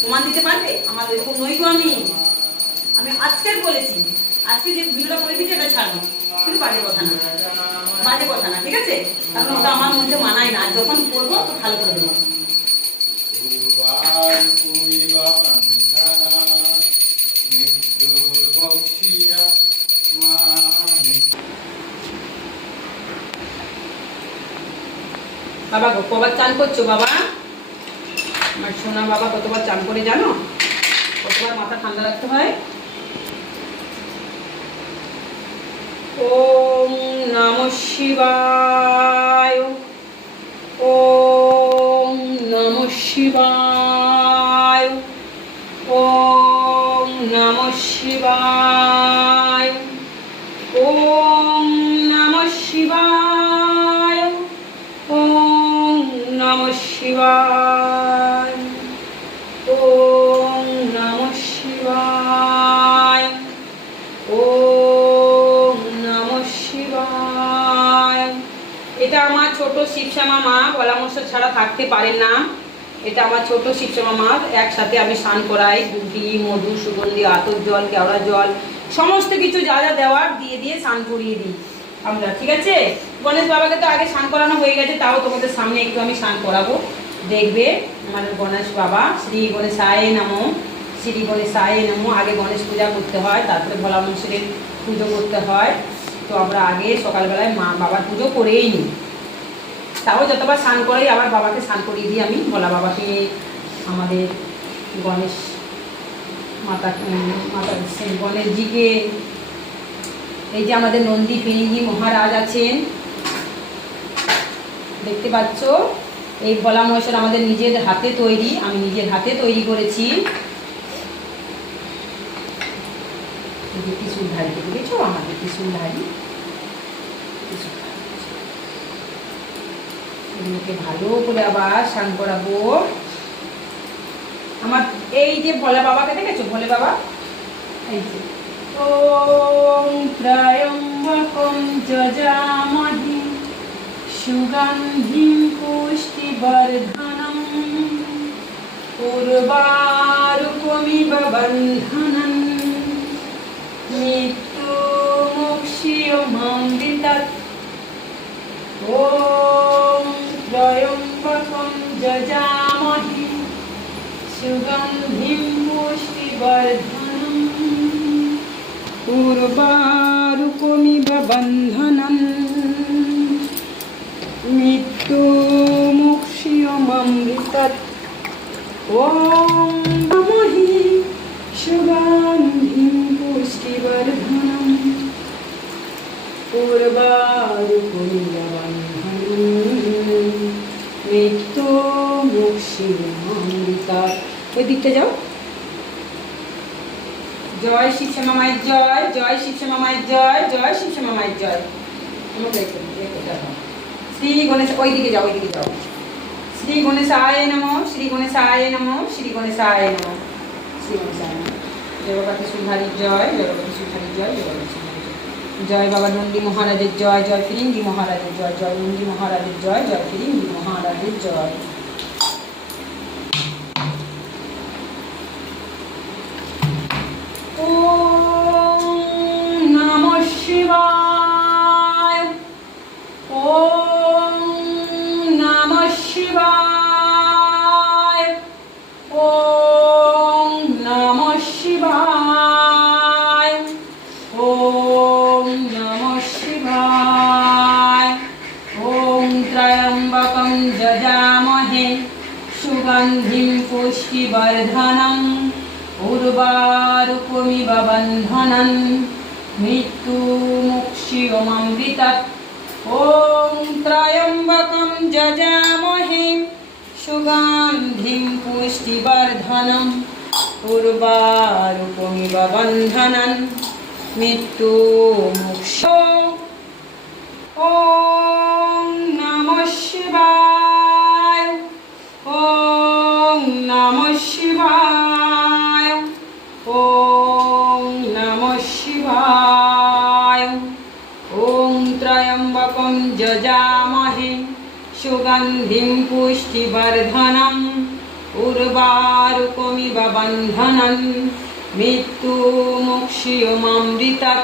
প্রমাণ দিতে পারবে আমার এরকম নই গো আমি। আমি আজকের বলেছি আজকে যে ভিডিওটা করে দিয়েছি এটা ছাড়ো কিন্তু বাজে কথা না বাজে কথা না ঠিক আছে? কারণ ওটা আমার মধ্যে মানায় না যখন করব তো ভালো করে দেবো বাবা গো কবার চান করছ বাবা? আমার সোনা বাবা কতবার চান করে জানো? কতবার মাথা ঠান্ডা রাখতে হয়? ওম নম শিবায়, ওম নম শিবায়, ওম নম শিবায়। শিবশ্যামা মা মশা ছাড়া থাকতে পারেন না। এটা আমার ছোট শিবশ্যামা মা, একসাথে আমি স্নান করাই, দুধি, মধু, সুগন্ধি, আতর জল, কেওড়া জল, সমস্ত কিছু যা যা দেওয়ার দিয়ে দিয়ে স্নান করিয়ে দিই আমরা, ঠিক আছে? গণেশ বাবাকে তো আগে স্নান করানো হয়ে গেছে, তাও তোমাদের সামনে একটু আমি স্নান করাবো। দেখবে আমার গণেশ বাবা, শ্রী গণেশায় নামো, শ্রী গণেশায় নামো। আগে গণেশ পূজা করতে হয়, তারপরে ভোলা মন্দিরের পুজো করতে হয়। তো আমরা আগে সকালবেলায় মা বাবার পুজো করেই নিই। তাও যতবার স্নান করাই, আবার বাবাকে স্নান করিয়ে দিই আমি। ভোলা বাবাকে আমাদের গণেশ মাতা মাতা গণেশজিকে এই যে আমাদের নন্দী ফিরিঙ্গি মহারাজ আছেন, দেখতে পাচ্ছ? এই ভোলা মহেশ্বর আমাদের নিজের হাতে তৈরি, আমি নিজের হাতে তৈরি করেছি। যে ত্রিশূলধারী দেখেছ? আমাদের ত্রিশূলধারী ত্রিশূলধারী। এগুলোকে ভালো করে আবার স্নান করাবো। আমার এই যে ভোলে বাবাকে দেখেছ? ভোলে বাবা? এই যে। ওম ত্রয়ম্বকম যজামহি সুগন্ধিম পুষ্টিবর্ধনম। উর্বারুকমিব বন্ধনম सुगन्धिं पुष्टिवर्धनम् उर्वारुकमिव बन्धनम् मृत्युमुक्षियममृतत् ॐ नमहि सुगन्धिं पुष्टिवर्धनम् মৃত্যু মুক্ষিমৃতা ওই দিকটা যাও। জয় শিবশ্যামা মায়ের জয় জয় শিবশ্যামা মায়ের জয় জয় শিবশ্যামা মায়ের জয়। শ্রী গণেশ ওই দিকে যাও ওই দিকে যাও। শ্রী গণেশায় নম, শ্রী গণেশায় নম, শ্রী গণেশায় নম। শ্রী জয় বাবা সুধারীর জয় জয় বাবা সুধারীর জয় জয় সুধারীর জয় জয় বাবা নন্দী মহারাজের জয় জয় ফিরিঙ্গি মহারাজের জয় জয় নন্দী মহারাজের জয় জয় ফিরিঙ্গি মহারাজের জয়। शिवाय ॐ त्र्यम्बकं जजामहे सुगन्धिं पुष्टिवर्धनम् उर्वारुकमिव बन्धनन् मृत्युमुक्षिवमृतत् ॐ त्र्यम्बकं जजामहे सुगन्धिं पुष्टिवर्धनम् उर्वारुकमिव बन्धनन् মৃত্যু মুক্ষ ওম নম শিবায়। ওম নম শিবায়। ওম নম শিবায়। ওম ত্রয়ম্বকম যজামহে সুগন্ধিম পুষ্টিবর্ধনম। উর্বারুকমিব বন্ধনন মৃত্যু মুক্ষিয়মামৃতাৎ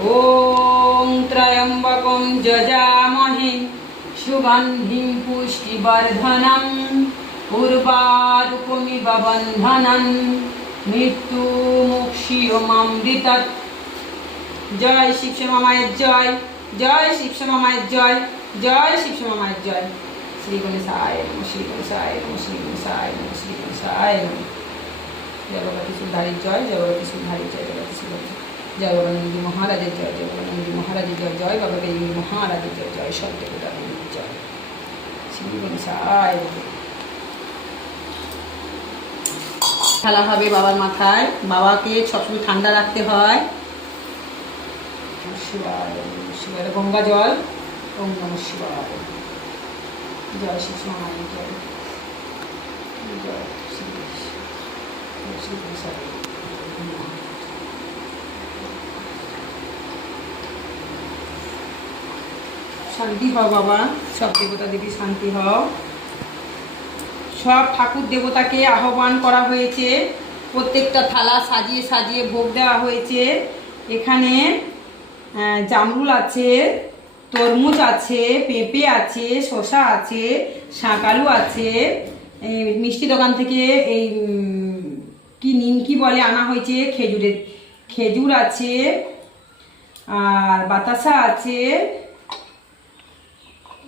ॐ त्र्यम्बकं जजामहे सुगन्धिं पुष्टिवर्धनम् उर्वारुकमिव बन्धनं মৃত্যুমুক্ষিয়মামৃতৎ জয় শিবশ্যামা মায়ের জয় জয় শিবশ্যামা মায়ের জয় জয় শিবশ্যামা মায়ের জয় শ্রী গণেশায় নম শ্রী গণেশায় নম শ্রী গণেশায় নম শ্রী গণেশায় নম জয় বাবা ত্রিশুলধারীর জয় জয় বাবা ত্রিশুলধারীর জয় জয় বাবা জয় বাবা নন্দী মহারাজের জয় জয় বাবা নন্দী মহারাজের জয় জয় বাবা দেবী মহারাজের জয় জয় সব দেবতা দেবীর জয় শ্রী গণেশায় খেলা হবে বাবার মাথায় বাবাকে সবসময় ঠান্ডা রাখতে হয় শিবায় গঙ্গা জল ওম নম শিবায় জয় মায়ের জয় জয় শ্রী শ্রী গণেশায় নমঃ। শান্তি হও বাবা, সব দেবতা দেবী শান্তি হও। সব ঠাকুর দেবতাকে আহ্বান করা হয়েছে, প্রত্যেকটা থালা সাজিয়ে সাজিয়ে ভোগ দেওয়া হয়েছে। এখানে জামরুল আছে, তরমুজ আছে, পেঁপে আছে, শসা আছে, শাঁকালু আছে। মিষ্টি দোকান থেকে এই কি নিমকি বলে আনা হয়েছে? খেজুরের খেজুর আছে, আর বাতাসা আছে,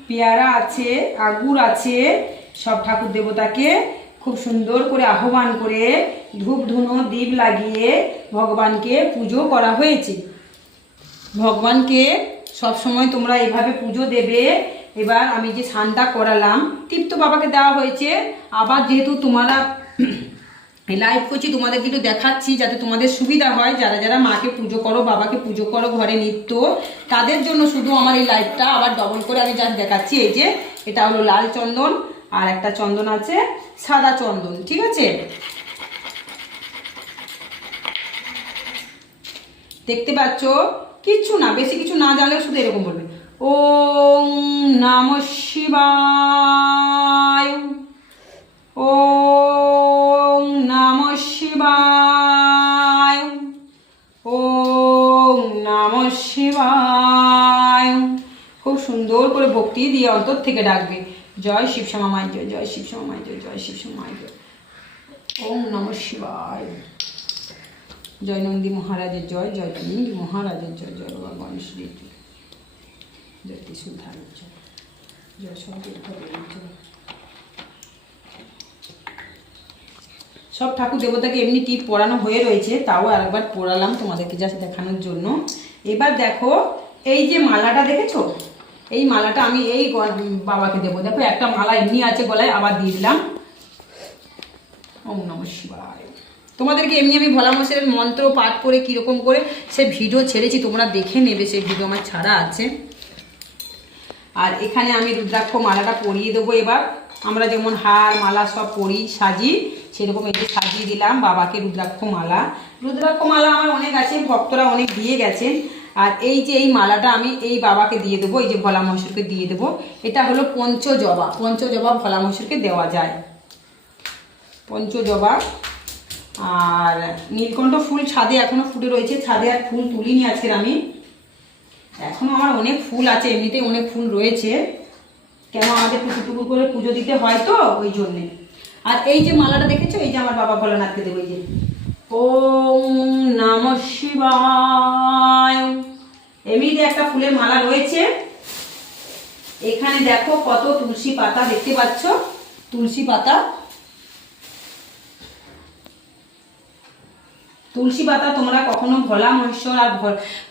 পেয়ারা আছে আগুর আছে, সব ঠাকুর দেবতাকে খুব সুন্দর করে আহ্বান করে ধূপ ধুনো দ্বীপ লাগিয়ে ভগবানকে পুজো করা হয়েছে। ভগবানকে সব সময় তোমরা এইভাবে পুজো দেবে। এবার আমি যে স্নানটা করালাম টিপ তো বাবাকে দেওয়া হয়েছে। আবার যেহেতু তোমরা লাইভ করছি তোমাদের কিন্তু দেখাচ্ছি যাতে তোমাদের সুবিধা হয়। যারা যারা মাকে পুজো করো, বাবাকে পুজো করো, ঘরে নিত্য, তাদের জন্য শুধু আমার এই লাইভটা আবার ডবল করে আমি জাস্ট দেখাচ্ছি, এই যে এটা হলো লাল চন্দন, আর একটা চন্দন আছে সাদা চন্দন, ঠিক আছে? দেখতে পাচ্ছ? কিচ্ছু না, বেশি কিছু না জানলেও শুধু এরকম বলবে। ওম নম শিবায়। ওম নম শিবায়। ওম নম শিবায়। খুব সুন্দর করে ভক্তি দিয়ে অন্তর থেকে ডাকবে। জয় শিব শিবশ্যামা মাই জয় জয় শিবশ্যামা মাই জয় জয় শিবশ্যামা মাই জয় ওম নম শিবায়। জয় নন্দী মহারাজের জয় জয় নন্দী মহারাজের জয় জয় বাবা গণেশ জয় জয় ত্রিশুলধারের জয়। জয় শঙ্কর জয়। সব ঠাকুর দেবতাকে এমনি টিপ পড়ানো হয়ে রয়েছে, তাও আরেকবার পড়ালাম তোমাদেরকে জাস্ট দেখানোর জন্য। এবার দেখো, এই যে মালাটা দেখেছ? এই মালাটা আমি এই বাবাকে দেবো। দেখো, একটা মালা এমনি আছে গলায় আবার দিয়ে দিলাম। ওম নম শিবায়। তোমাদেরকে এমনি আমি ভোলা মশের মন্ত্র পাঠ করে কীরকম করে সে ভিডিও ছেড়েছি, তোমরা দেখে নেবে সেই ভিডিও আমার ছাড়া আছে। আর এখানে আমি রুদ্রাক্ষ মালাটা পরিয়ে দেবো এবার। আমরা যেমন হার, মালা সব পরি, সাজি। সেরকম যে সাজিয়ে দিলাম, বাবাকে রুদ্রাক্ষ মালা রুদ্রাক্ষ মালা আমার অনেক আছে, ভক্তরা অনেক দিয়ে গেছেন। আর এই যে এই মালাটা আমি এই বাবাকে দিয়ে দেবো, এই যে ভোলা মহেশ্বরকে দিয়ে দেবো। এটা হলো পঞ্চজবা। পঞ্চজবা ভোলা মহেশ্বরকে দেওয়া যায়। পঞ্চজবা। আর নীলকণ্ঠ ফুল ছাদে এখনও ফুটে রয়েছে। ছাদে আর ফুল তুলিনি আজকের আমি। এখনও আমার অনেক ফুল আছে, এমনিতেই অনেক ফুল রয়েছে। কেন আমাদের টুকু টুকু করে পুজো দিতে হয় তো, ওই জন্যে। আর এই যে মালাটা দেখেছ? এই যে আমার বাবা ভোলানাথকে দেবো, এই যে। ওম নম শিবায়। এমনিতে একটা ফুলের মালা রয়েছে। এখানে দেখো কত তুলসী পাতা দেখতে পাচ্ছ? তুলসী পাতা। তুলসী পাতা তোমরা কখনো ভোলা মহেশ্বর আর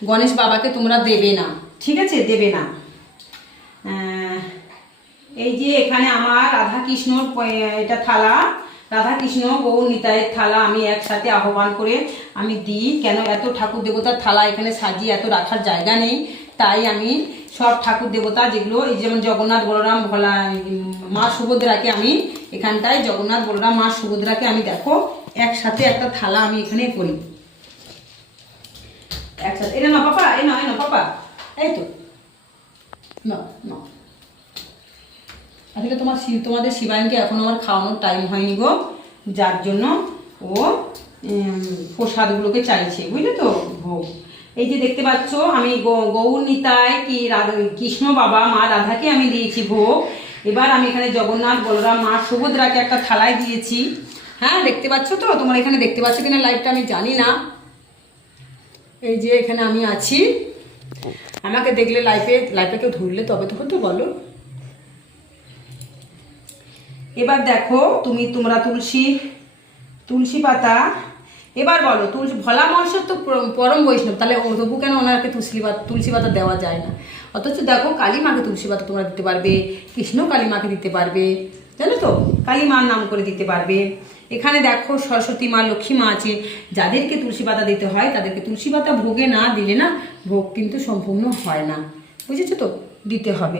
গণেশ বাবাকে তোমরা দেবে না। ঠিক আছে? দেবে না আহ, এই যে এখানে আমার রাধা কৃষ্ণর এটা থালা রাধা কৃষ্ণ গৌর নিতাইয়ের থালা আমি একসাথে আহ্বান করে আমি দিই। কেন এত ঠাকুর দেবতার থালা এখানে সাজিয়ে এত রাখার জায়গা নেই? তাই আমি সব ঠাকুর দেবতা যেগুলো, এই যেমন জগন্নাথ, বলরাম, ভোলা মা সুভদ্রাকে আমি এখানটায়, জগন্নাথ, বলরাম, মা সুভদ্রাকে আমি দেখো, একসাথে একটা থালা আমি এখানে করি। একসাথে এটা না পাপা এ না এই না পাপা এই তো। না না আসলে তোমার শিব তোমাদের শিবায়নকে এখন আমার খাওয়ানোর টাইম হয়নি গো। যার জন্য ও প্রসাদগুলোকে চাইছে, বুঝলে তো, ভোগ। এই যে দেখতে পাচ্ছ, আমি গৌর নিতায় কি কৃষ্ণ বাবা, মা রাধাকে আমি দিয়েছি ভোগ। এবার আমি এখানে জগন্নাথ, বলরাম, মা সুভদ্রাকে একটা থালায় দিয়েছি। হ্যাঁ দেখতে পাচ্ছ তো? তোমরা এখানে দেখতে পাচ্ছ কিনা লাইভটা আমি জানি না। এই যে এখানে আমি আছি। আমাকে দেখলে লাইফে লাইফে কেউ ধরলে তবে তো হতো বলো। এবার দেখো তুমি, তোমরা তুলসী তুলসী পাতা, এবার বলো, তুলসী, ভোলা মহাশয় তো পরম বৈষ্ণব, তাহলে তবু কেন ওনাকে তুলসী পাতা তুলসী পাতা দেওয়া যায় না? অথচ দেখো, কালী মাকে তুলসী পাতা তোমরা দিতে পারবে, কৃষ্ণ কালী মাকে দিতে পারবে, জানো তো? কালী মার নাম করে দিতে পারবে। এখানে দেখো, সরস্বতী মা, লক্ষ্মী মা আছে, যাদেরকে তুলসী পাতা দিতে হয়, তাদেরকে তুলসী পাতা ভোগে না দিলে না, ভোগ কিন্তু সম্পূর্ণ হয় না। বুঝেছ তো? দিতে হবে।